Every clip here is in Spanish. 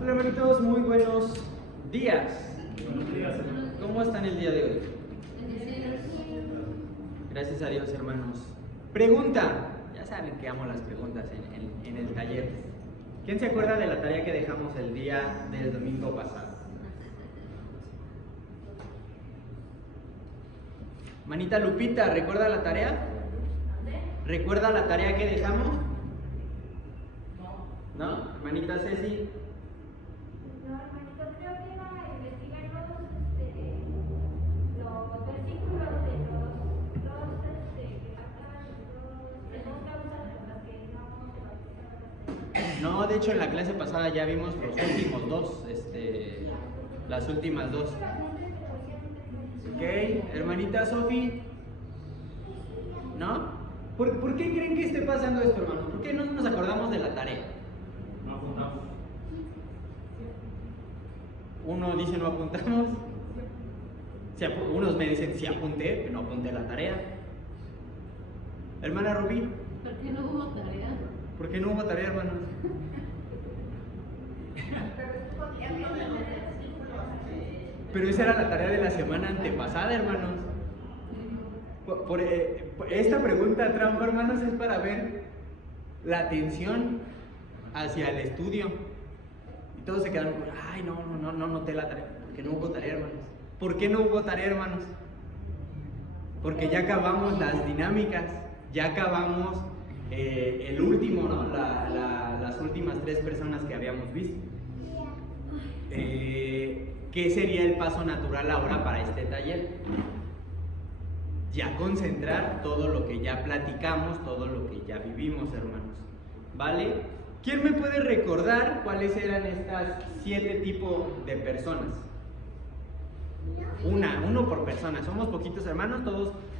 Hola hermanitos, muy buenos días. Buenos días. ¿Cómo están el día de hoy? Gracias a Dios, hermanos. Pregunta. Ya saben que amo las preguntas en el taller. ¿Quién se acuerda de la tarea que dejamos el día del domingo pasado? Manita Lupita, ¿recuerda la tarea? ¿Recuerda la tarea que dejamos? ¿No? Manita Ceci. No, hermanito, creo que iba a investigar los versículos de que trataban de dos causas en las que no se bautizaban las personas. No, de hecho en la clase pasada ya vimos los últimos dos, las últimas dos. Ok, hermanita Sofi. ¿No? ¿Por qué creen que esté pasando esto, hermanos? ¿Por qué no nos acordamos de la tarea? No apuntamos. Uno dice no apuntamos. Unos me dicen sí apunté, pero no apunté la tarea. Hermana Rubí, ¿Por qué no hubo tarea? ¿por qué no hubo tarea, hermanos? Pero esa era la tarea de la semana antepasada, hermanos. Esta pregunta trampa, hermanos, es para ver la atención hacia el estudio. Y todos se quedaron, ay, no noté la tarea. ¿Por qué no hubo tarea, hermanos? ¿Por qué no hubo tarea, hermanos? Porque ya acabamos las dinámicas, ya acabamos el último, ¿no? Las últimas 3 personas que habíamos visto. ¿Qué sería el paso natural ahora para este taller? Ya concentrar todo lo que ya platicamos, todo lo que ya vivimos, hermanos. ¿Vale? ¿Quién me puede recordar cuáles eran estas 7 tipos de personas? Uno por persona. Somos poquitos hermanos,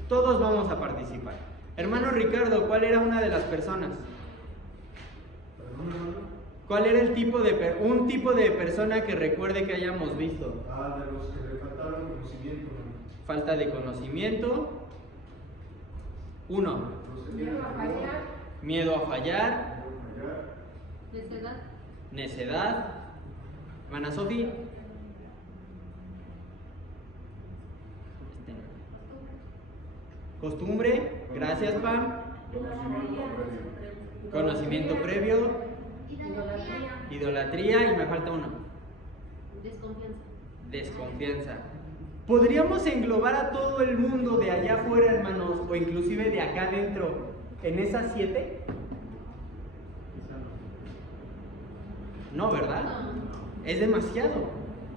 todos vamos a participar. Hermano Ricardo, ¿cuál era una de las personas? ¿Cuál era un tipo de persona que recuerde que hayamos visto? De los que le faltaron conocimiento. Falta de conocimiento. 1. Miedo a fallar. ¿Necedad? Necedad. Hermana Sofía. Costumbre. Gracias, Pam. Conocimiento previo. Idolatría. Y me falta uno. Desconfianza. Desconfianza. ¿Podríamos englobar a todo el mundo de allá afuera, hermanos, o inclusive de acá adentro, en esas 7? No, ¿verdad? Es demasiado.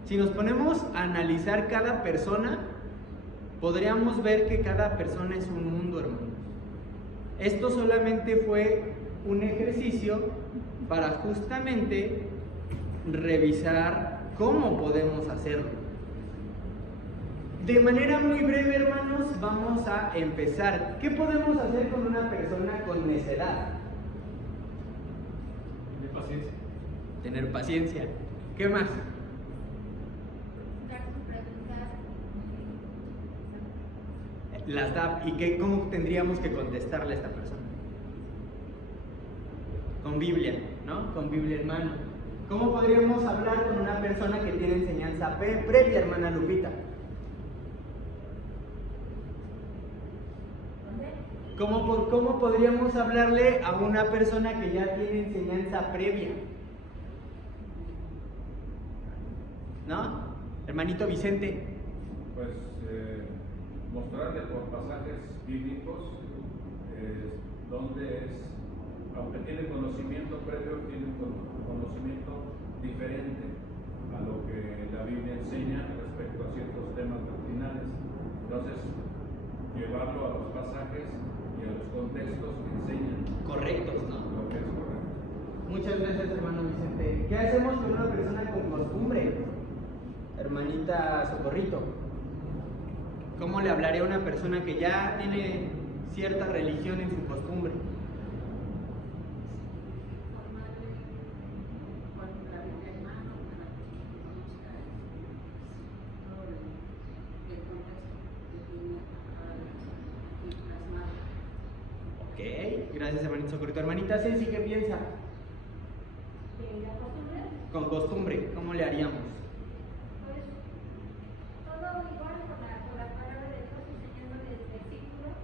Si nos ponemos a analizar cada persona, podríamos ver que cada persona es un mundo, hermanos. Esto solamente fue un ejercicio para justamente revisar cómo podemos hacerlo. De manera muy breve, hermanos, vamos a empezar. ¿Qué podemos hacer con una persona con necedad? Tener paciencia. Tener paciencia. ¿Qué más? Las da. ¿Y cómo tendríamos que contestarle a esta persona? Con Biblia, ¿no? Con Biblia en mano. ¿Cómo podríamos hablar con una persona que tiene enseñanza previa, hermana Lupita? ¿Cómo podríamos hablarle a una persona que ya tiene enseñanza previa? ¿No? Hermanito Vicente. Pues mostrarle por pasajes bíblicos donde aunque tiene conocimiento previo, tiene un conocimiento diferente a lo que la Biblia enseña respecto a ciertos temas doctrinales. Entonces, llevarlo a los pasajes y a los contextos que enseñan. Correctos, ¿no? Lo que es correcto. Muchas gracias, hermano Vicente. ¿Qué hacemos con una persona con costumbre? Hermanita Socorrito. ¿Cómo le hablaré a una persona que ya tiene cierta religión en su costumbre? Ok, gracias, hermanito Socorrito. Hermanita Ceci, ¿qué piensa? La costumbre con costumbre, ¿cómo le haríamos? Pues todo igual con la palabra de Dios, enseñándoles versículos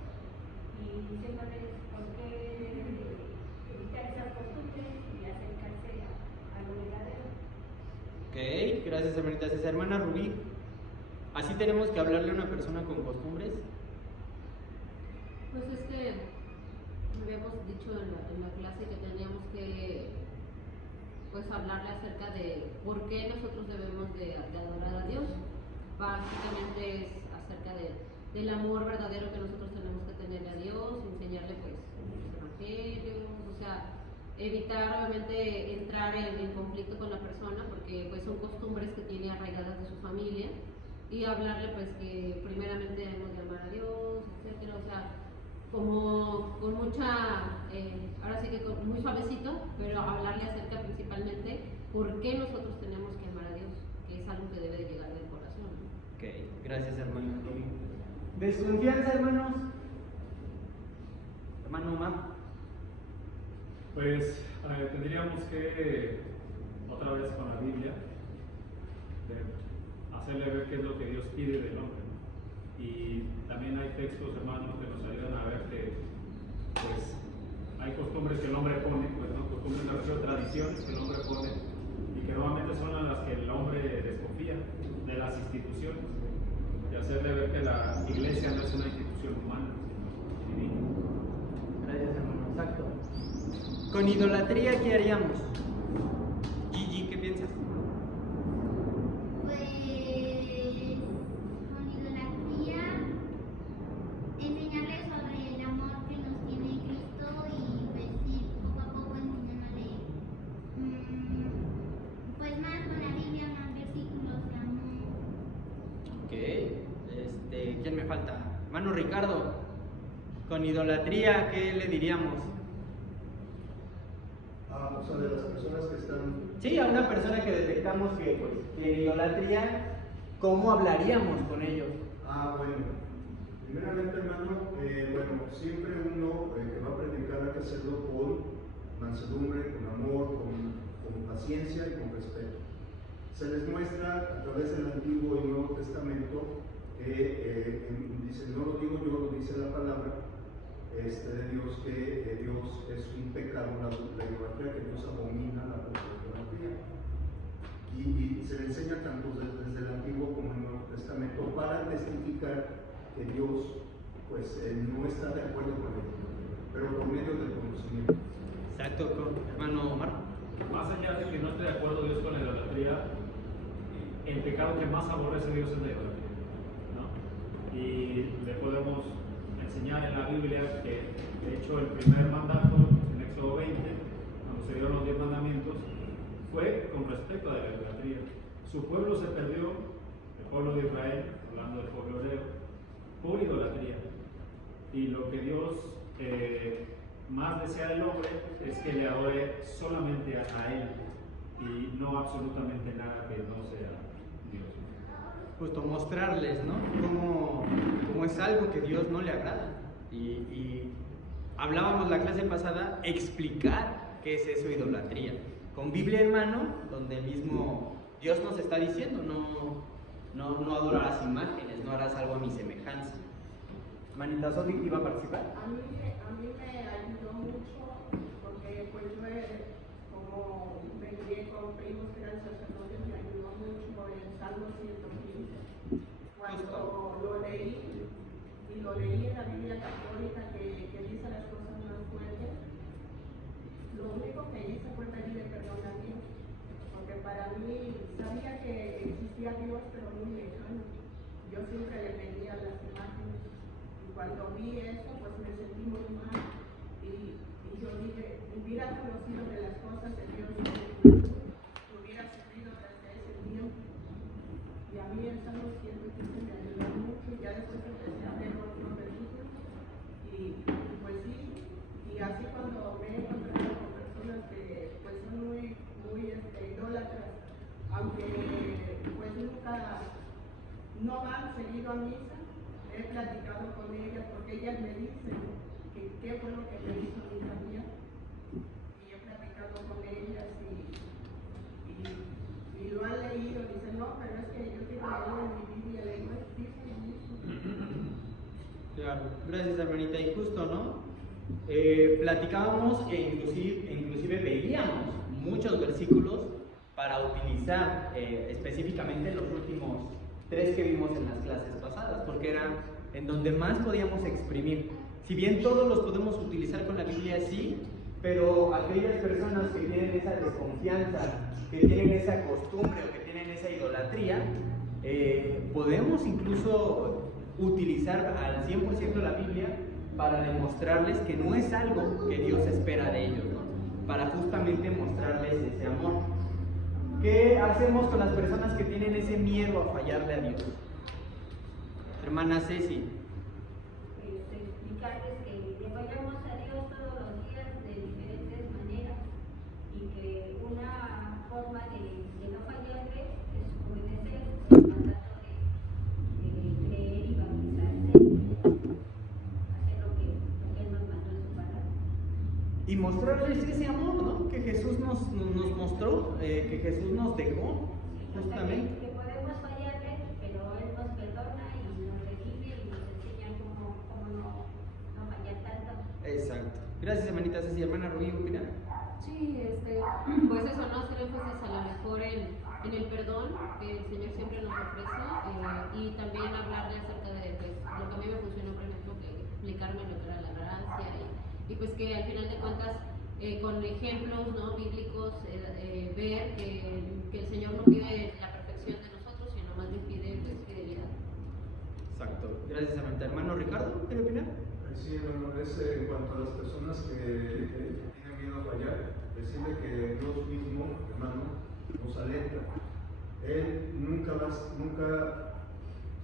y diciéndoles por qué evitar esas costumbres y acercarse a lo verdadero. Ok, gracias hermanita César. Hermana Rubí, ¿así tenemos que hablarle a una persona con costumbres? Pues habíamos dicho en la clase que teníamos que pues hablarle acerca de por qué nosotros debemos de adorar a Dios. Básicamente es acerca del amor verdadero que nosotros tenemos que tener a Dios, enseñarle pues los evangelios, o sea, evitar obviamente entrar en conflicto con la persona porque pues son costumbres que tiene arraigadas de su familia y hablarle pues que primeramente debemos de amar a Dios, etcétera, o sea, como con mucha, ahora sí que muy suavecito, pero hablarle acerca principalmente por qué nosotros tenemos que amar a Dios, que es algo que debe de llegar del corazón, ¿no? Ok, gracias hermano Rubí. ¿Desconfianza, hermanos? Hermano Omar. Pues tendríamos que, otra vez con la Biblia, hacerle ver qué es lo que Dios pide del hombre, ¿no? Y también hay textos, hermanos, que nos ayudan a ver que pues hay costumbres que el hombre pone, pues no, costumbres me refiero a tradiciones que el hombre pone y que normalmente son a las que el hombre desconfía de las instituciones, y hacerle ver que la iglesia no es una institución humana, sino divina. Gracias hermano, exacto. Con idolatría, ¿qué haríamos? Gigi, ¿qué piensas? Pues con idolatría, enseñarles sobre el amor que nos tiene Cristo y pues ir poco a poco enseñándole pues más con la Biblia, más versículos de amor. Ok, ¿quién me falta? Hermano Ricardo, con idolatría, ¿qué le diríamos? O sea, de las personas que están... Sí, a una persona que detectamos que tiene idolatría, ¿cómo hablaríamos con ellos? Bueno. Primeramente, hermano, bueno, siempre uno que va a predicar hay que hacerlo con mansedumbre, con amor, con paciencia y con respeto. Se les muestra a través del Antiguo y Nuevo Testamento que dice, no lo digo yo, lo dice la palabra de Dios, que Dios es un pecado, la idolatría, que Dios abomina la idolatría. Y se le enseña tanto desde el Antiguo como el Nuevo Testamento para testificar que Dios pues no está de acuerdo con él, pero por medio del conocimiento. Exacto, hermano Omar. Más allá de que no esté de acuerdo Dios con la idolatría, el pecado que más aborrece Dios es la idolatría, ¿no? Y le podemos enseñar en la Biblia que, de hecho, el primer mandato en Éxodo 20, cuando se dieron los 10 mandamientos, fue con respecto a la idolatría. Su pueblo se perdió, el pueblo de Israel, hablando del pueblo hebreo, por idolatría. Y lo que Dios más desea del hombre es que le adore solamente a Él y no absolutamente nada que no sea Dios. Justo mostrarles, ¿no? Cómo es algo que Dios no le agrada. Y hablábamos la clase pasada, explicar qué es eso, idolatría. Con Biblia en mano, donde mismo Dios nos está diciendo, no adorarás imágenes, no harás algo a mi semejanza. Manita Sofi, ¿iba a participar? A mí me ayudó mucho porque pues yo como me crié con primos que eran sacerdotes, me ayudó mucho el Salmo 115. Cuando lo leí, y lo leí en la Biblia católica que dice las cosas más fuertes, lo único que hice fue pedirle perdón a Dios, porque para mí sabía que existía Dios pero muy lejano. Yo siempre le pedía las imágenes. Cuando vi eso, pues me sentí muy mal y yo dije, hubiera conocido de las cosas de Dios, hubiera sufrido desde ese tiempo. Y a mí el Salmo 115 me ayudó mucho y ya después empecé a ver otros versículos y pues sí, y así cuando me he encontrado con personas que pues son muy idólatras, aunque pues nunca no van seguido a misa, he platicado con ellas porque ellas me dicen que qué fue lo que me hizo mi familia y he platicado con ellas y Gracias, hermanita. Y justo, ¿no? Platicábamos e inclusive veíamos muchos versículos para utilizar específicamente los últimos 3 que vimos en las clases pasadas, porque era en donde más podíamos exprimir. Si bien todos los podemos utilizar con la Biblia, sí, pero aquellas personas que tienen esa desconfianza, que tienen esa costumbre o que tienen esa idolatría, podemos incluso utilizar al 100% la Biblia para demostrarles que no es algo que Dios espera de ellos, ¿no? Para justamente mostrarles ese amor. ¿Qué hacemos con las personas que tienen ese miedo a fallarle a Dios? Hermana Ceci. Explicarles que le fallamos a Dios todos los días de diferentes maneras y que una forma de no fallarle es obedecer el mandato de creer y bautizarse, hacer lo que Él nos mandó en su palabra. Y mostrarles ese amor, ¿no? Que Jesús nos mostró, que Jesús nos dejó, justamente. Que podemos fallarle, pero Él nos perdona y nos redime y nos enseña cómo no fallar tanto. Exacto. Gracias, hermanita Ceci. Hermana Rubí, ¿opina? Sí, pues eso, ¿no? Hacer énfasis a lo mejor en el perdón que el Señor siempre nos ofrece y también hablarle acerca de pues, lo que a mí me funcionó, por ejemplo, que explicarme lo que era la gracia y pues que al final de cuentas con ejemplos, ¿no? Bíblicos ver que el Señor no pide la perfección de nosotros, sino más bien pide pues, fidelidad. Exacto. Gracias, hermanita. Hermano Ricardo, ¿qué opina? Sí, bueno, es en cuanto a las personas que tienen miedo a fallar, decirle que Dios mismo, hermano, nos alenta. Él nunca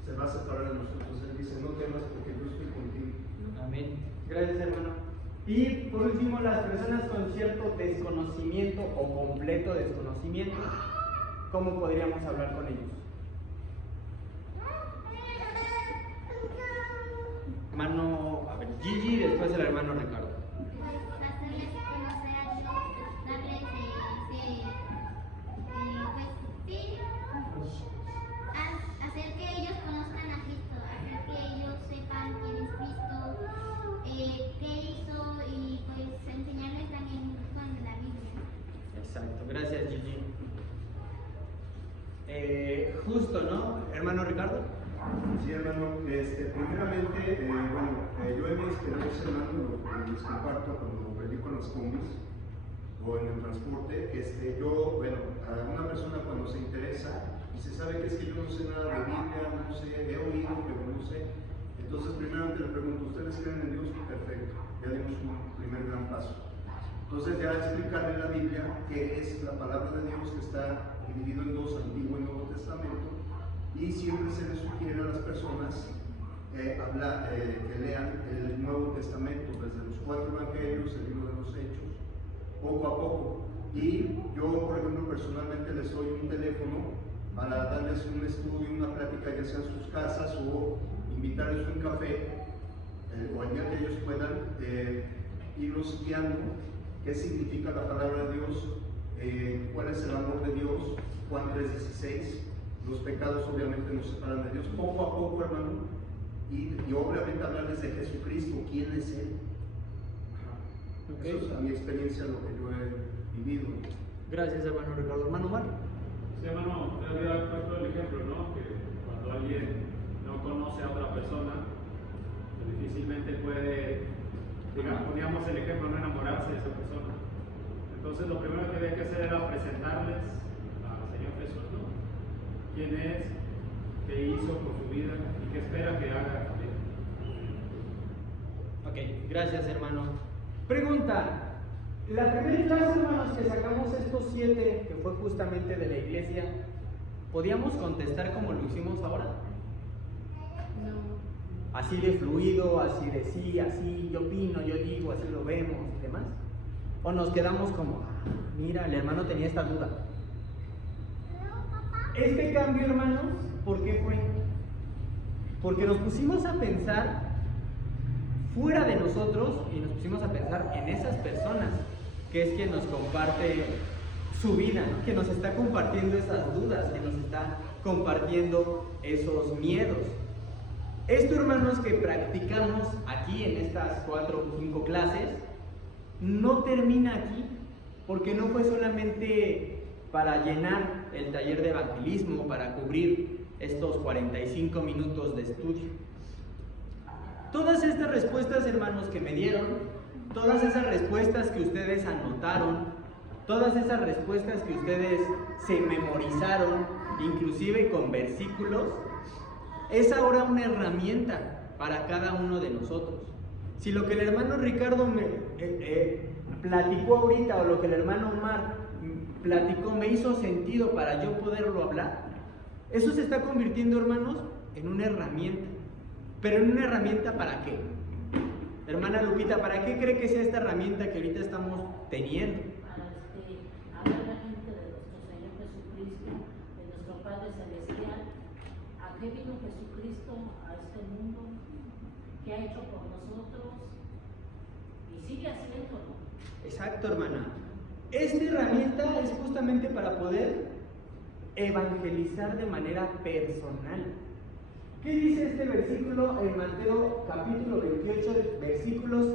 se va a separar de nosotros. Él dice, no temas porque yo estoy contigo. Amén. Gracias, hermano. Y por último, las personas con cierto desconocimiento o completo desconocimiento, ¿cómo podríamos hablar con ellos? Hermano, a ver, Gigi, después el hermano Ricardo. Hacerles conocer a Dios, darles hacer que ellos conozcan a Cristo, hacer que ellos sepan quién es Cristo, qué hizo y pues enseñarles también con la Biblia. Exacto, gracias Gigi. Justo, ¿no? Hermano Ricardo. Sí, hermano, primeramente, yo en mi experiencia, hermano, lo que les comparto cuando predico en las combis o en el transporte, a una persona cuando se interesa y se sabe que es que yo no sé nada de Biblia, no sé, he oído, pero no sé, entonces primeramente le pregunto, ¿ustedes creen en Dios? Perfecto, ya dimos un primer gran paso. Entonces ya explicarle la Biblia, que es la palabra de Dios que está dividido en 2, Antiguo y Nuevo Testamento, y siempre se les sugiere a las personas que lean el Nuevo Testamento, desde los 4 Evangelios, el libro de los Hechos, poco a poco. Y yo, por ejemplo, personalmente les doy un teléfono para darles un estudio, una plática, ya sea en sus casas o invitarles un café, o el día que ellos puedan, irlos guiando qué significa la palabra de Dios, cuál es el amor de Dios, Juan 3:16. Los pecados obviamente nos separan de Dios, poco a poco, hermano, y obviamente hablarles de Jesucristo, quién es Él. Okay. Eso es a mi experiencia, lo que yo he vivido. Gracias, hermano Ricardo. Hermano Mar. Sí, hermano, te había puesto el ejemplo, ¿no? Que cuando alguien no conoce a otra persona, difícilmente puede, digamos, poníamos el ejemplo, no enamorarse de esa persona. Entonces, lo primero que había que hacer era presentarles al Señor Jesús, ¿no? Quién es, qué hizo por su vida y qué espera que haga también. Ok, gracias, hermano. Pregunta. La primera clase, hermanos, que sacamos estos 7, que fue justamente de la iglesia, ¿podíamos contestar como lo hicimos ahora? No. Así de fluido, así de sí, así, yo opino, yo digo, así lo vemos y demás. ¿O nos quedamos como, mira, el hermano tenía esta duda? Este cambio, hermanos, ¿por qué fue? Porque nos pusimos a pensar fuera de nosotros y nos pusimos a pensar en esas personas que es quien nos comparte su vida, ¿no? Que nos está compartiendo esas dudas, que nos está compartiendo esos miedos. Esto, hermanos, que practicamos aquí en estas 4 o 5 clases, no termina aquí, porque no fue solamente para llenar el taller de evangelismo, para cubrir estos 45 minutos de estudio. Todas estas respuestas, hermanos, que me dieron, todas esas respuestas que ustedes anotaron, todas esas respuestas que ustedes se memorizaron, inclusive con versículos, es ahora una herramienta para cada uno de nosotros. Si lo que el hermano Ricardo me platicó ahorita, o lo que el hermano Omar platicó me hizo sentido para yo poderlo hablar, eso se está convirtiendo, hermanos, en una herramienta. Pero en una herramienta, ¿para qué? Hermana Lupita, ¿para qué cree que sea esta herramienta que ahorita estamos teniendo? Para hablar a la gente de nuestro Señor Jesucristo, de nuestro Padre Celestial. ¿A qué vino Jesucristo a este mundo? ¿Qué ha hecho por nosotros? Y sigue haciéndolo. Exacto, hermana. Esta herramienta es justamente para poder evangelizar de manera personal. ¿Qué dice este versículo en Mateo capítulo 28, versículos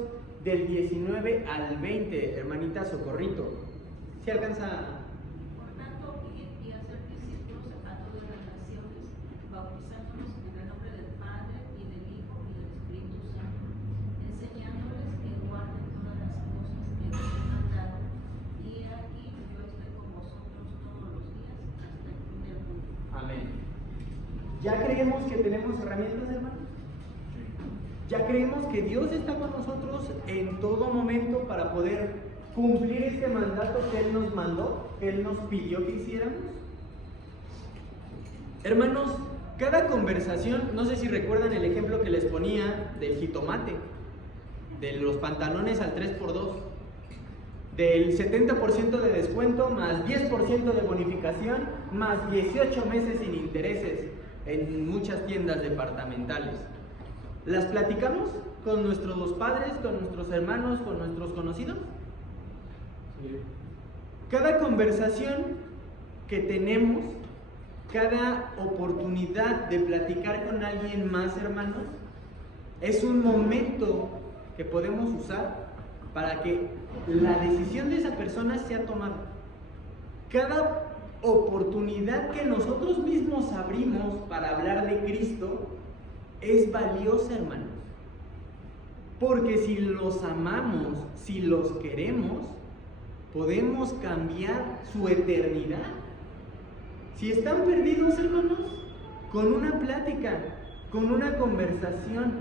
del 19 al 20, hermanita Socorrito? ¿Se alcanza? Por tanto, id y hacer discípulos a todas las naciones, bautizándolos en el nombre del Padre, y del Hijo, y del Espíritu Santo, enseñándoles que guarden todas las cosas que os he mandado, y aquí yo estoy con vosotros todos los días hasta el fin del mundo. Amén. ¿Ya creemos que tenemos herramientas, hermanos? ¿Ya creemos que Dios está con nosotros en todo momento para poder cumplir este mandato que Él nos mandó, que Él nos pidió que hiciéramos? Hermanos, cada conversación, no sé si recuerdan el ejemplo que les ponía del jitomate, de los pantalones al 3x2, del 70% de descuento, más 10% de bonificación, más 18 meses sin intereses en muchas tiendas departamentales. ¿Las platicamos con nuestros padres, con nuestros hermanos, con nuestros conocidos? Sí. Cada conversación que tenemos, cada oportunidad de platicar con alguien más, hermanos, es un momento que podemos usar para que la decisión de esa persona sea tomada. Cada oportunidad que nosotros mismos abrimos para hablar de Cristo es valiosa, hermanos. Porque si los amamos, si los queremos, podemos cambiar su eternidad. Si están perdidos, hermanos, con una plática, con una conversación,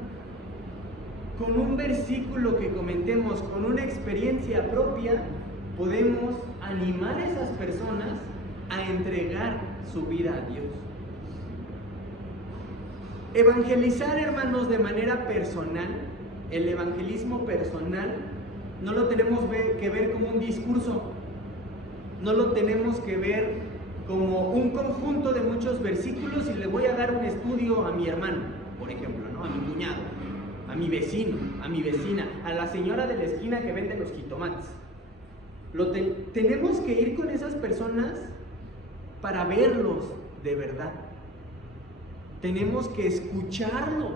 con un versículo que comentemos, con una experiencia propia, podemos animar a esas personas a entregar su vida a Dios. Evangelizar, hermanos, de manera personal, el evangelismo personal, no lo tenemos que ver como un discurso, no lo tenemos que ver como un conjunto de muchos versículos y le voy a dar un estudio a mi hermano, por ejemplo, ¿no? A mi cuñado, a mi vecino, a mi vecina, a la señora de la esquina que vende los jitomates. Tenemos que ir con esas personas para verlos de verdad. Tenemos que escucharlos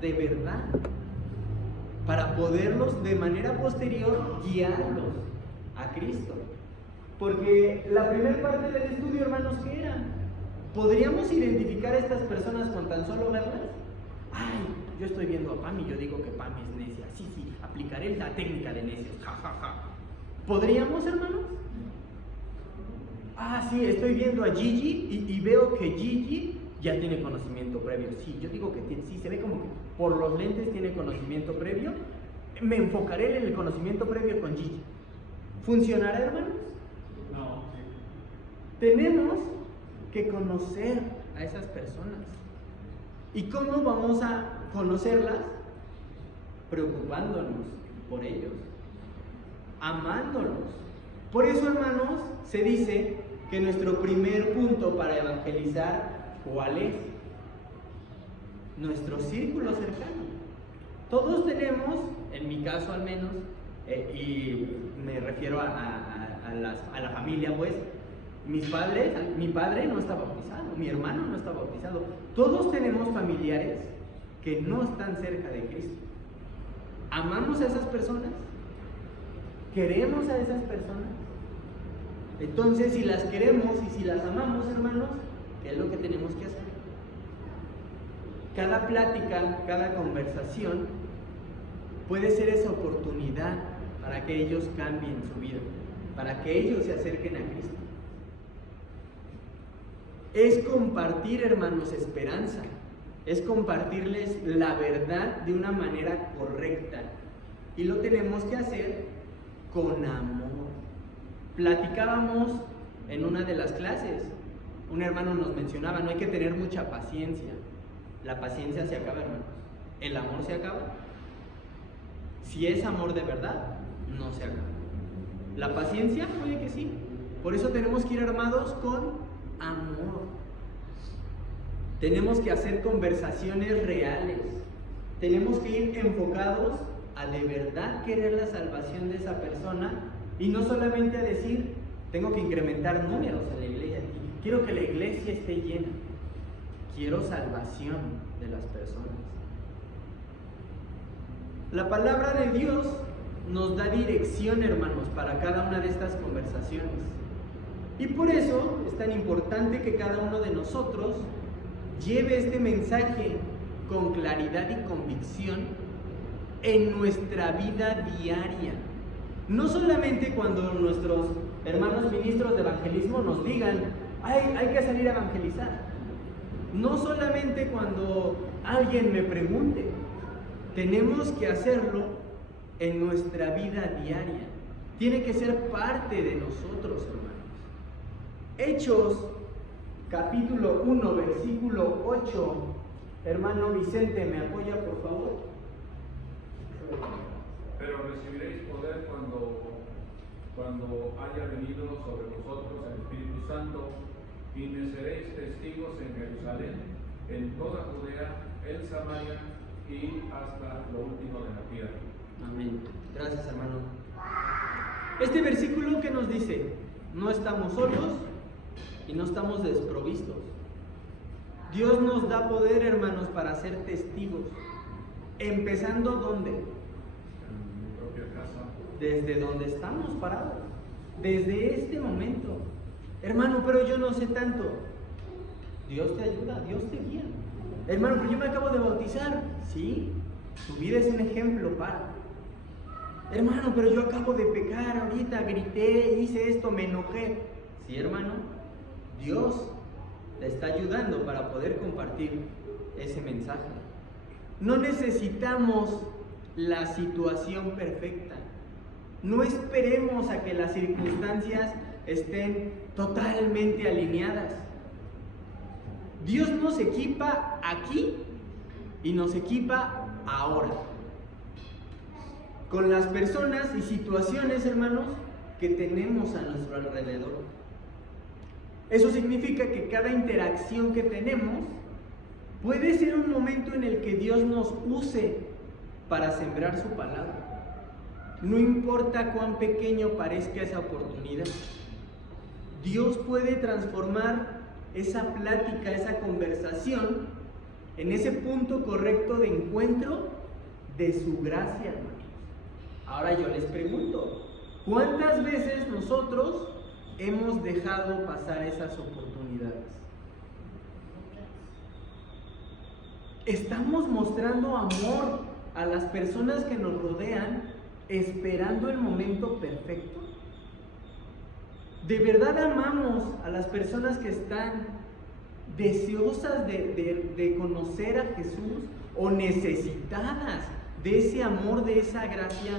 de verdad para poderlos de manera posterior guiarlos a Cristo. Porque la primera parte del estudio, hermanos, ¿qué era? ¿Podríamos identificar a estas personas con tan solo verlas? Ay, yo estoy viendo a Pami, yo digo que Pami es necia. Sí, aplicaré la técnica de necios. Ja, ja, ja. ¿Podríamos, hermanos? Ah, sí, estoy viendo a Gigi y veo que Gigi ya tiene conocimiento previo. Sí, yo digo que sí, se ve como que por los lentes tiene conocimiento previo. Me enfocaré en el conocimiento previo con Gigi. ¿Funcionará, hermanos? No. Tenemos que conocer a esas personas. ¿Y cómo vamos a conocerlas? Preocupándonos por ellos, amándolos. Por eso, hermanos, se dice que nuestro primer punto para evangelizar, ¿cuál es? Nuestro círculo cercano. Todos tenemos, en mi caso al menos, y me refiero a la familia, pues, mi padre no está bautizado, mi hermano no está bautizado. Todos tenemos familiares que no están cerca de Cristo. ¿Amamos a esas personas? ¿Queremos a esas personas? Entonces, si las queremos y si las amamos, hermanos, ¿qué es lo que tenemos que hacer? Cada plática, cada conversación puede ser esa oportunidad para que ellos cambien su vida, para que ellos se acerquen a Cristo. Es compartir, hermanos, esperanza, es compartirles la verdad de una manera correcta, y lo tenemos que hacer con amor. Platicábamos en una de las clases, un hermano nos mencionaba, no hay que tener mucha paciencia. La paciencia se acaba, hermanos. ¿El amor se acaba? Si es amor de verdad, no se acaba. La paciencia puede que sí. Por eso tenemos que ir armados con amor. Tenemos que hacer conversaciones reales. Tenemos que ir enfocados a de verdad querer la salvación de esa persona, y no solamente a decir, tengo que incrementar números en la iglesia, quiero que la iglesia esté llena. Quiero salvación de las personas. La palabra de Dios nos da dirección, hermanos, para cada una de estas conversaciones. Y por eso es tan importante que cada uno de nosotros lleve este mensaje con claridad y convicción en nuestra vida diaria. No solamente cuando nuestros hermanos ministros de evangelismo nos digan, hay que salir a evangelizar. No solamente cuando alguien me pregunte. Tenemos que hacerlo en nuestra vida diaria. Tiene que ser parte de nosotros, hermanos. Hechos, capítulo 1, versículo 8. Hermano Vicente, ¿me apoya, por favor? Pero recibiréis poder cuando haya venido sobre vosotros el Espíritu Santo, y me seréis testigos en Jerusalén, en toda Judea, en Samaria y hasta lo último de la tierra. Amén. Gracias, hermano. Este versículo que nos dice, no estamos solos y no estamos desprovistos. Dios nos da poder, hermanos, para ser testigos. Empezando ¿dónde? En mi propia casa. Desde donde estamos parados. Desde este momento. Hermano, pero yo no sé tanto. Dios te ayuda, Dios te guía. Hermano, pero yo me acabo de bautizar. Sí, tu vida es un ejemplo para. Hermano, pero yo acabo de pecar ahorita, grité, hice esto, me enojé. Sí, hermano, Dios te está ayudando para poder compartir ese mensaje. No necesitamos la situación perfecta. No esperemos a que las circunstancias estén totalmente alineadas. Dios nos equipa aquí y nos equipa ahora, con las personas y situaciones, hermanos, que tenemos a nuestro alrededor. Eso significa que cada interacción que tenemos puede ser un momento en el que Dios nos use para sembrar su palabra. No importa cuán pequeño parezca esa oportunidad, Dios puede transformar esa plática, esa conversación, en ese punto correcto de encuentro de su gracia, hermanos. Ahora yo les pregunto, ¿cuántas veces nosotros hemos dejado pasar esas oportunidades? ¿Estamos mostrando amor a las personas que nos rodean, esperando el momento perfecto? ¿De verdad amamos a las personas que están deseosas de conocer a Jesús, o necesitadas de ese amor, de esa gracia,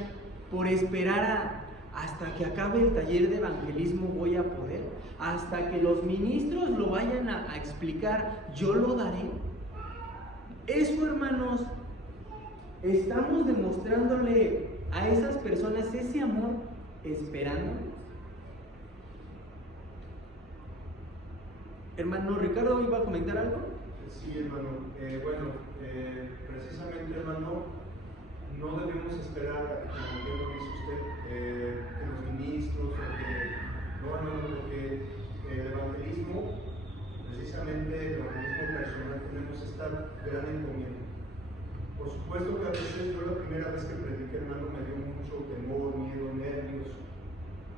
por esperar hasta que acabe el taller de evangelismo voy a poder? Hasta que los ministros lo vayan a explicar, yo lo daré. Eso, hermanos, estamos demostrándole a esas personas ese amor, esperando. Hermano Ricardo, ¿iba a comentar algo? Sí, hermano. Precisamente, hermano, no debemos esperar, como bien lo dice usted, que los ministros, porque el evangelismo, precisamente el evangelismo personal, tenemos esta gran encomienda.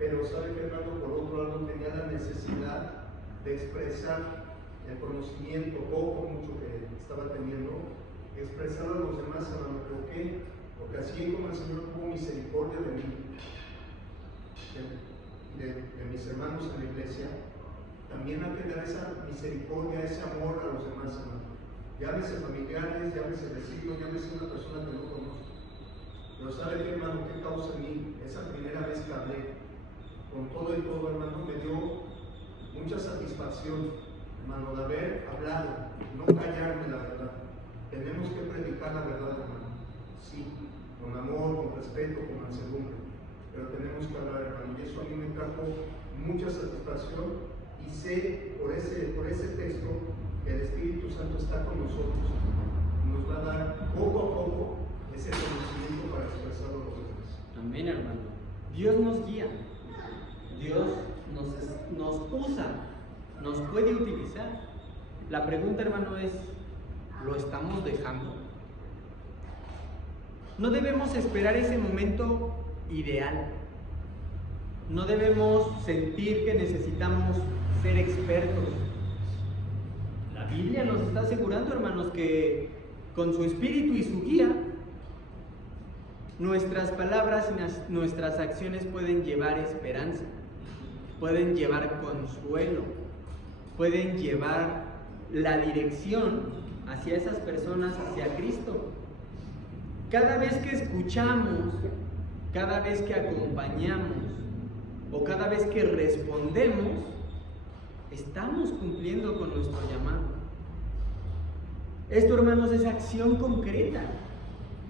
pero sabe que hermano, por otro lado tenía la necesidad de expresar el conocimiento, poco, mucho que estaba teniendo, expresar a los demás, hermano. ¿Por qué? Porque así como el Señor tuvo misericordia de mí, de mis hermanos en la iglesia, también hay que dar esa misericordia, ese amor a los demás, hermano. Llámese familiares, llámese vecinos, llámese una persona que no conozco. Pero ¿sabe qué, hermano? ¿Qué causa en mí? Esa primera vez que hablé, con todo y todo, hermano, me dio mucha satisfacción, hermano, de haber hablado, no callarme la verdad. Tenemos que predicar la verdad, hermano. Sí, con amor, con respeto, con mansedumbre. Pero tenemos que hablar, hermano. Y eso a mí me trajo mucha satisfacción. Y sé por ese texto que el Espíritu Santo está con nosotros. Nos va a dar poco a poco ese conocimiento para expresarlo a los demás. Amén, hermano. Dios nos guía. Dios nos usa, nos puede utilizar. La pregunta, hermano, es: ¿lo estamos dejando? No debemos esperar ese momento ideal. No debemos sentir que necesitamos ser expertos. La Biblia nos está asegurando, hermanos, que con su espíritu y su guía, nuestras palabras y nuestras acciones pueden llevar esperanza, pueden llevar consuelo, pueden llevar la dirección hacia esas personas, hacia Cristo. Cada vez que escuchamos, cada vez que acompañamos o cada vez que respondemos, estamos cumpliendo con nuestro llamado. Esto, hermanos, es acción concreta.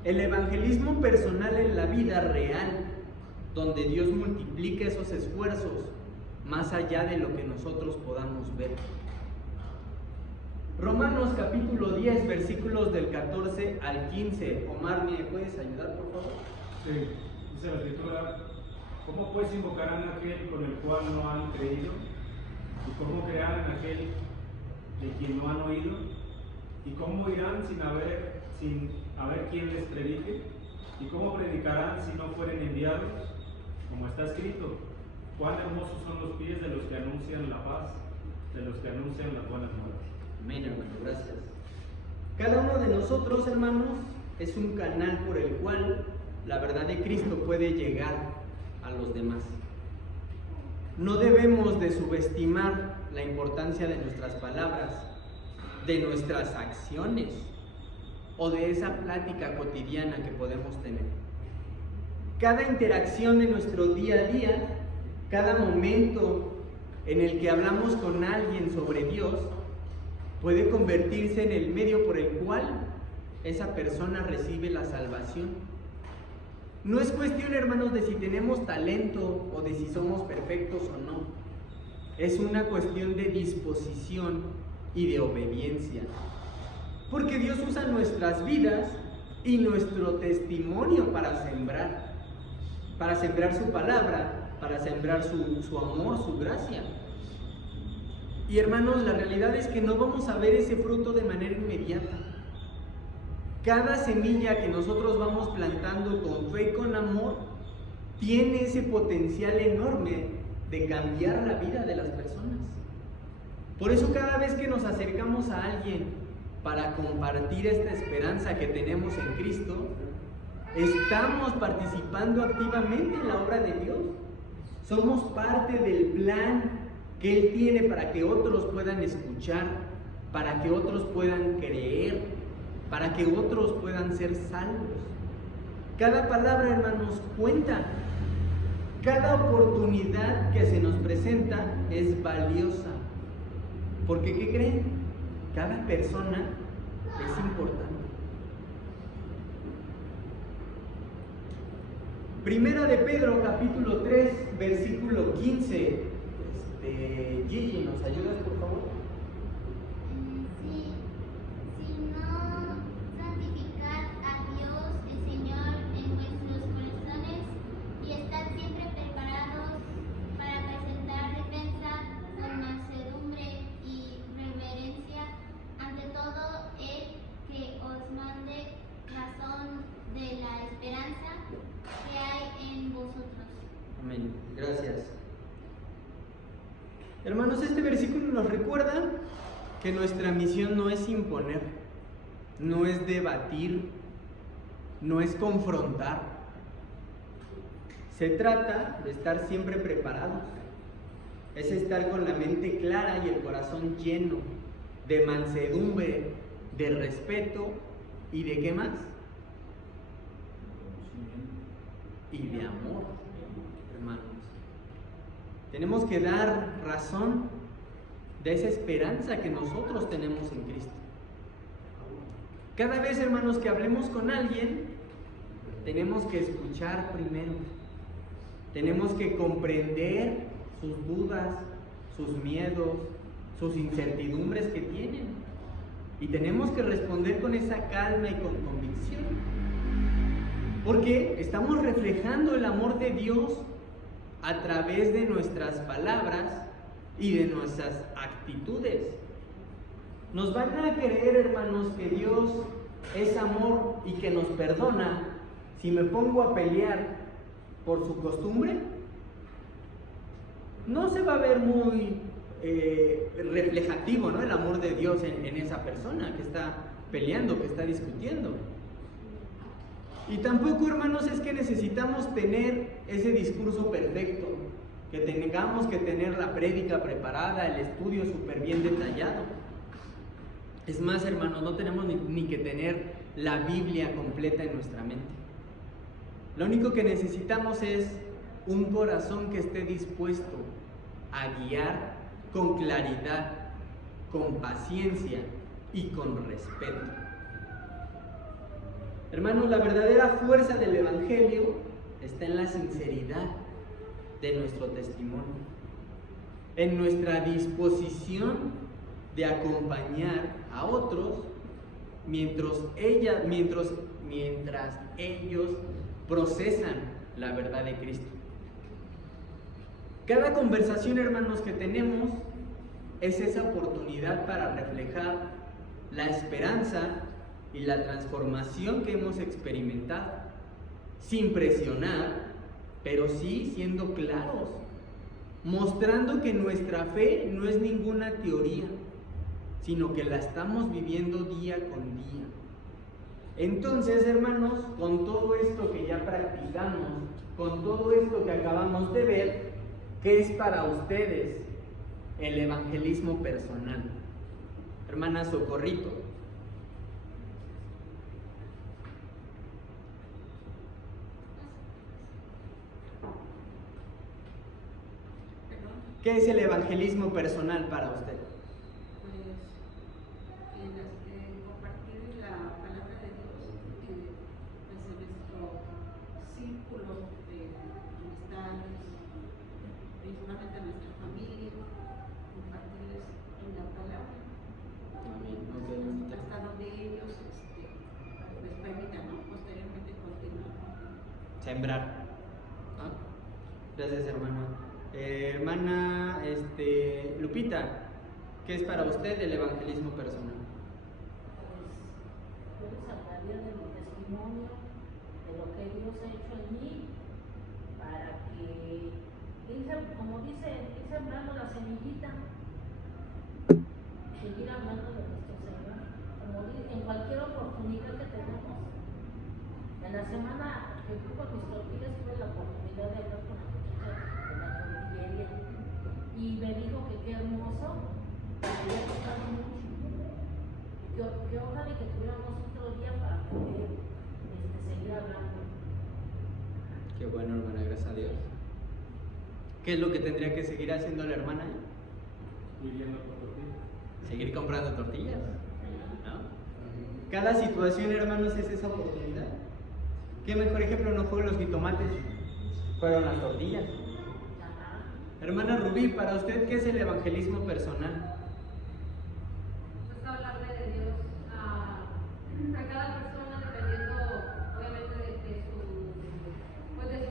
El evangelismo personal en la vida real, donde Dios multiplica esos esfuerzos más allá de lo que nosotros podamos ver. Romanos capítulo 10, versículos del 14 al 15. Omar, ¿me puedes ayudar, por favor? Sí, dice la Escritura: ¿cómo pues invocarán a aquel con el cual no han creído? ¿Y cómo creerán en aquel de quien no han oído? ¿Y cómo irán sin haber quien les predique? ¿Y cómo predicarán si no fueren enviados? Como está escrito: cuán hermosos son los pies de los que anuncian la paz, de los que anuncian las buenas nuevas. Amén, hermano, gracias. Cada uno de nosotros, hermanos, es un canal por el cual la verdad de Cristo puede llegar a los demás. No debemos de subestimar la importancia de nuestras palabras, de nuestras acciones o de esa plática cotidiana que podemos tener. Cada interacción de nuestro día a día, cada momento en el que hablamos con alguien sobre Dios, puede convertirse en el medio por el cual esa persona recibe la salvación. No es cuestión, hermanos, de si tenemos talento o de si somos perfectos o no. Es una cuestión de disposición y de obediencia. Porque Dios usa nuestras vidas y nuestro testimonio para sembrar su palabra, para sembrar su amor, su gracia. Y hermanos, la realidad es que no vamos a ver ese fruto de manera inmediata. Cada semilla que nosotros vamos plantando con fe y con amor tiene ese potencial enorme de cambiar la vida de las personas. Por eso cada vez que nos acercamos a alguien para compartir esta esperanza que tenemos en Cristo, estamos participando activamente en la obra de Dios. Somos parte del plan que Él tiene para que otros puedan escuchar, para que otros puedan creer, para que otros puedan ser salvos. Cada palabra, hermanos, cuenta. Cada oportunidad que se nos presenta es valiosa. Porque, ¿qué creen? Cada persona es importante. Primera de Pedro, capítulo 3, versículo 15. Gigi, ¿nos ayudas, por favor? Si no santificad a Dios el Señor en vuestros corazones y estad siempre preparados para presentar defensa con mansedumbre y reverencia ante todo el que os mande razón de la esperanza que hay en vosotros. Amén. Gracias. gracias. Hermanos, este versículo nos recuerda que nuestra misión no es imponer, no es debatir, no es confrontar. Se trata de estar siempre preparados. Es estar con la mente clara y el corazón lleno de mansedumbre, de respeto y de ¿qué más? Y de amor, hermanos. Tenemos que dar razón de esa esperanza que nosotros tenemos en Cristo. Cada vez, hermanos, que hablemos con alguien, tenemos que escuchar primero. Tenemos que comprender sus dudas, sus miedos, sus incertidumbres que tienen. Y tenemos que responder con esa calma y con convicción. Porque estamos reflejando el amor de Dios a través de nuestras palabras y de nuestras actitudes. Nos van a creer, hermanos, que Dios es amor y que nos perdona si me pongo a pelear por su costumbre. No se va a ver muy reflejativo, ¿no?, el amor de Dios en esa persona que está peleando, que está discutiendo. Y tampoco, hermanos, es que necesitamos tener ese discurso perfecto, que tengamos que tener la prédica preparada, el estudio súper bien detallado. Es más, hermanos, no tenemos ni que tener la Biblia completa en nuestra mente. Lo único que necesitamos es un corazón que esté dispuesto a guiar con claridad, con paciencia y con respeto. Hermanos, la verdadera fuerza del Evangelio está en la sinceridad de nuestro testimonio, en nuestra disposición de acompañar a otros mientras ellos procesan la verdad de Cristo. Cada conversación, hermanos, que tenemos es esa oportunidad para reflejar la esperanza y la transformación que hemos experimentado, sin presionar, pero sí siendo claros, mostrando que nuestra fe no es ninguna teoría, sino que la estamos viviendo día con día. Entonces, hermanos, con todo esto que ya practicamos, con todo esto que acabamos de ver, ¿qué es para ustedes el evangelismo personal? Hermana Socorrito. ¿Qué es el evangelismo personal para usted? Compartir la palabra de Dios en nuestro círculo de amistades, principalmente a nuestra familia, compartirles la palabra. Hasta donde ellos les permitan, ¿no?, posteriormente continuar. Sembrar. ¿Ah? Gracias, hermana. Hermana Lupita, ¿qué es para usted el evangelismo personal? Yo les hablaría de mi testimonio, de lo que Dios ha hecho en mí, para que, como dice, ir sembrando la semillita, seguir hablando de nuestro Señor, como dice, en cualquier oportunidad que tenemos. En la semana que fui con mis tortillas tuve la oportunidad de hablar con la muchacha de la tortillería y me dijo que qué hermoso, que le había gustado mucho, que ojalá que tuviéramos otro día para poder seguir hablando. Qué bueno, hermana, gracias a Dios. ¿Qué es lo que tendría que seguir haciendo la hermana? Seguir comprando tortillas, ¿no? Cada situación, hermanos, es esa oportunidad. ¿Qué mejor ejemplo no fueron los jitomates? Fueron las tortillas. Hermana Rubí, para usted, ¿qué es el evangelismo personal? Pues hablarle de Dios a cada persona, dependiendo obviamente de sus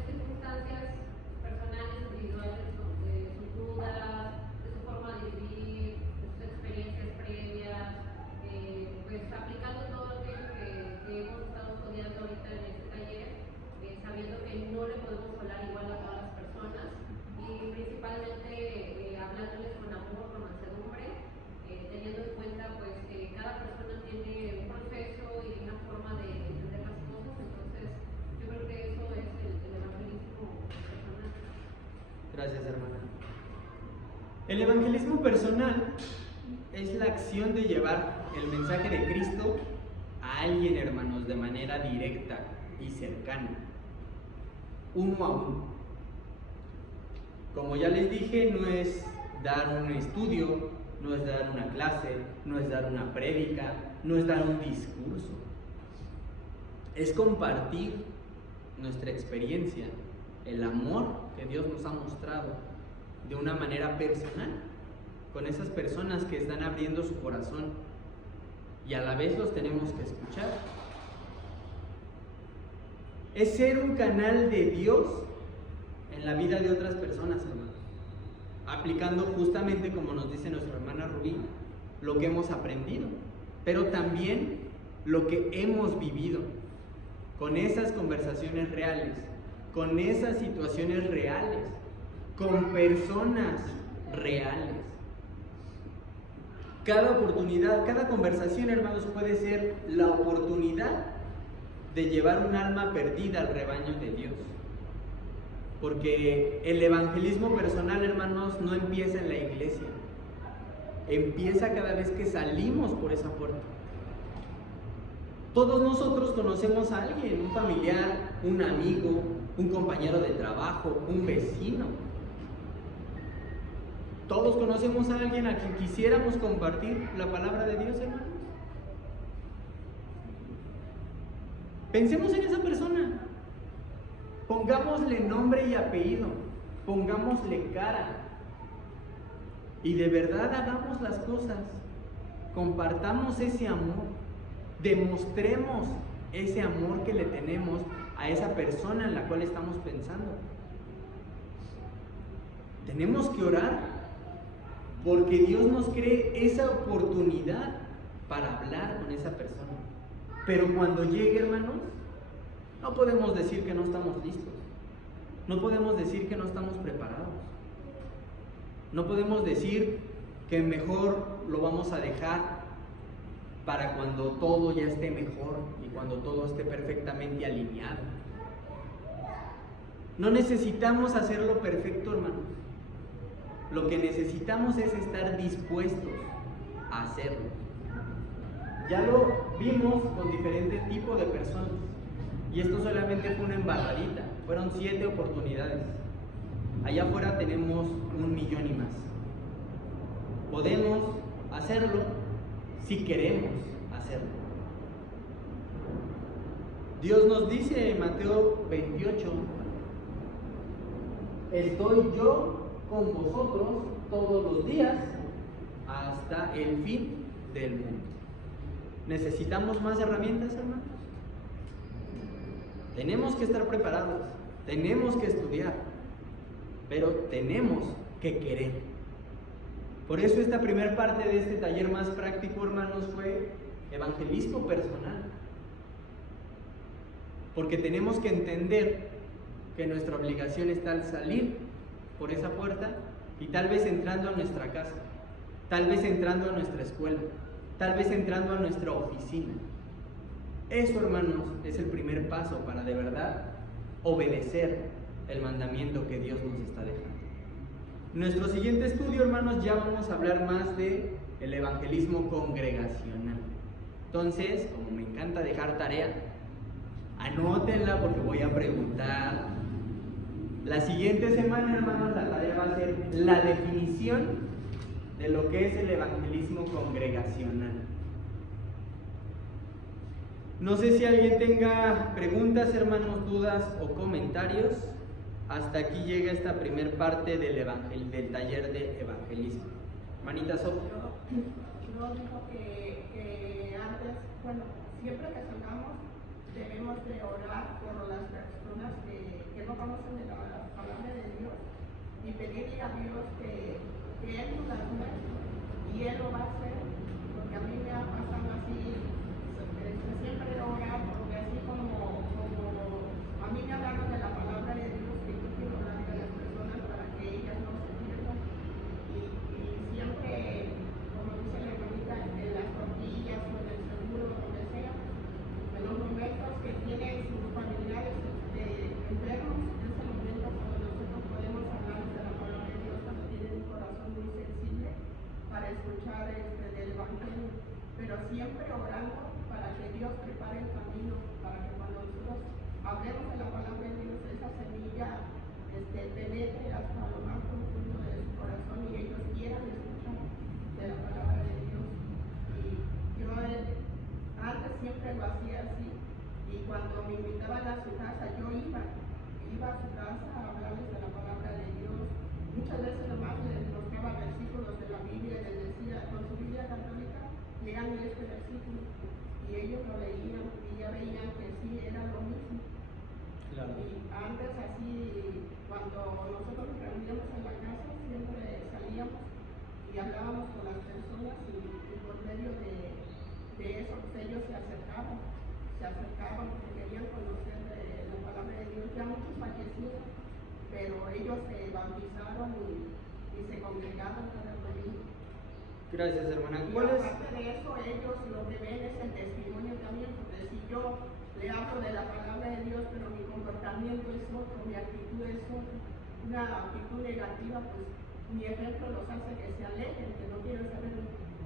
circunstancias personales, individuales, de sus dudas, de su forma de vivir, de sus experiencias previas, pues aplicando todo aquello que hemos estado estudiando ahorita en este taller, sabiendo que no le podemos hablar igual a todas las personas y El evangelismo personal es la acción de llevar el mensaje de Cristo a alguien, hermanos, de manera directa y cercana, uno a uno. Como ya les dije, no es dar un estudio, no es dar una clase, no es dar una prédica, no es dar un discurso. Es compartir nuestra experiencia, el amor que Dios nos ha mostrado de una manera personal con esas personas que están abriendo su corazón y a la vez los tenemos que escuchar. Es ser un canal de Dios en la vida de otras personas, hermanos, aplicando justamente, como nos dice nuestra hermana Rubí, lo que hemos aprendido, pero también lo que hemos vivido, con esas conversaciones reales, con esas situaciones reales, con personas reales. Cada oportunidad, cada conversación, hermanos, puede ser la oportunidad de llevar un alma perdida al rebaño de Dios. Porque el evangelismo personal, hermanos, no empieza en la iglesia. Empieza cada vez que salimos por esa puerta. Todos nosotros conocemos a alguien, un familiar, un amigo, un compañero de trabajo, un vecino. Todos conocemos a alguien a quien quisiéramos compartir la palabra de Dios, hermanos. Pensemos en esa persona. Pongámosle nombre y apellido. Pongámosle cara. Y de verdad hagamos las cosas. Compartamos ese amor. Demostremos ese amor que le tenemos a esa persona en la cual estamos pensando. Tenemos que orar porque Dios nos cree esa oportunidad para hablar con esa persona. Pero cuando llegue, hermanos, no podemos decir que no estamos listos. No podemos decir que no estamos preparados. No podemos decir que mejor lo vamos a dejar para cuando todo ya esté mejor y cuando todo esté perfectamente alineado. No necesitamos hacerlo perfecto, hermanos. Lo que necesitamos es estar dispuestos a hacerlo. Ya lo vimos con diferentes tipos de personas. Y esto solamente fue una embarradita. Fueron 7 oportunidades. Allá afuera tenemos 1,000,000 y más. Podemos hacerlo si queremos hacerlo. Dios nos dice en Mateo 28, estoy yo con vosotros todos los días hasta el fin del mundo. ¿Necesitamos más herramientas, hermanos? Tenemos que estar preparados, tenemos que estudiar, pero tenemos que querer. Por eso esta primera parte de este taller más práctico, hermanos, fue evangelismo personal. Porque tenemos que entender que nuestra obligación está al salir por esa puerta y tal vez entrando a nuestra casa, tal vez entrando a nuestra escuela, tal vez entrando a nuestra oficina. Eso, hermanos, es el primer paso para de verdad obedecer el mandamiento que Dios nos está dejando. En nuestro siguiente estudio, hermanos, ya vamos a hablar más de el evangelismo congregacional. Entonces, como me encanta dejar tarea, anótenla porque voy a preguntar. La siguiente semana, hermanos, la tarea va a ser la definición de lo que es el evangelismo congregacional. No sé si alguien tenga preguntas, hermanos, dudas o comentarios. Hasta aquí llega esta primer parte del taller de evangelismo. Manita Sofía. Yo digo que antes, bueno, siempre que salgamos debemos de orar por las personas que no conocen de la palabra de Dios y pedirle a Dios que Él nos ayude y Él lo va a hacer, porque a mí me ha pasado así, siempre orar, porque así como a mí me hablaron de la palabra de Dios, que yo quiero hablar de las personas para que ellas no se pierdan y siempre, como dice la hermanita, en las tortillas o en el seguro, donde sea, en los momentos que tienen sus familiares enfermos, en ese momento cuando nosotros podemos hablar de la palabra de Dios pero siempre orando para que Dios prepare el camino, para que cuando nosotros hablemos de la palabra de Dios, esa semilla penetre hasta lo más profundo de su corazón y ellos quieran escuchar de la palabra de Dios. Y yo antes siempre lo hacía así, y cuando me invitaban a su casa, yo iba a su casa a hablarles de la palabra de Dios. Muchas veces nomás les mostraba versículos de la Biblia y les decía, con su Biblia católica, lean este versículo. Y ellos lo leían y ya veían que sí, era lo mismo. Claro. Y antes así, cuando nosotros nos reuníamos en la casa, siempre salíamos y hablábamos con las personas y por medio de eso pues ellos se acercaban porque querían conocer la palabra de Dios. Ya muchos fallecieron, pero ellos se bautizaron y se congregaron cada domingo. Gracias, hermana. Y ¿Cuál es? aparte de eso, ellos lo que ven es el testimonio también, porque si yo le hablo de la palabra de Dios, pero mi comportamiento es otro, mi actitud es otra, una actitud negativa, pues mi ejemplo los hace que se alejen, que no quieren saber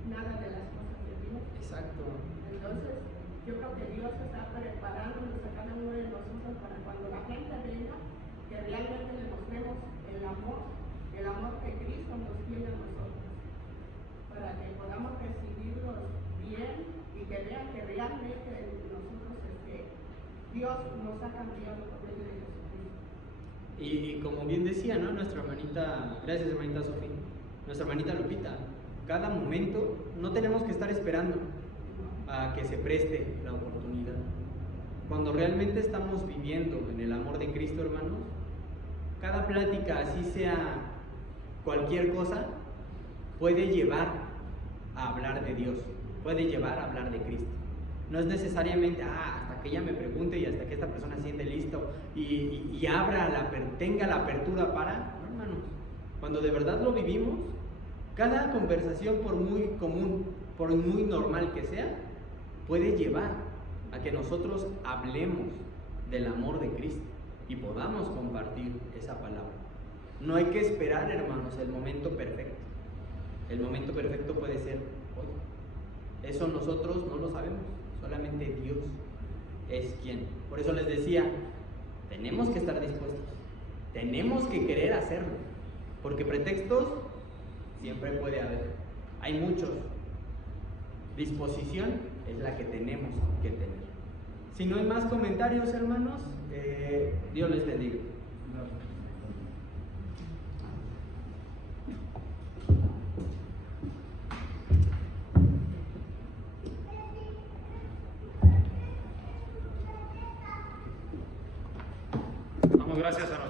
nada de las cosas de Dios. Exacto. Entonces, yo creo que Dios está preparándonos a cada uno de nosotros para cuando la gente venga, que realmente le mostremos el amor que Cristo nos tiene a nosotros, para que podamos recibirlos bien y que vean que realmente nosotros Dios nos ha cambiado por medio de Jesucristo. Y como bien decía, ¿no? Nuestra hermanita, gracias hermanita Sofía, nuestra hermanita Lupita, cada momento no tenemos que estar esperando a que se preste la oportunidad. Cuando realmente estamos viviendo en el amor de Cristo, hermanos, cada plática, así sea cualquier cosa, puede llevar a hablar de Dios, puede llevar a hablar de Cristo. No es necesariamente, hasta que ella me pregunte y hasta que esta persona siente listo y tenga la apertura para, no, hermanos, cuando de verdad lo vivimos, cada conversación, por muy común, por muy normal que sea, puede llevar a que nosotros hablemos del amor de Cristo y podamos compartir esa palabra. No hay que esperar, hermanos, el momento perfecto. El momento perfecto puede ser hoy. Eso nosotros no lo sabemos, solamente Dios es quien. Por eso les decía, tenemos que estar dispuestos, tenemos que querer hacerlo, porque pretextos siempre puede haber. Hay muchos. Disposición es la que tenemos que tener. Si no hay más comentarios, hermanos, Dios les bendiga. Damos gracias a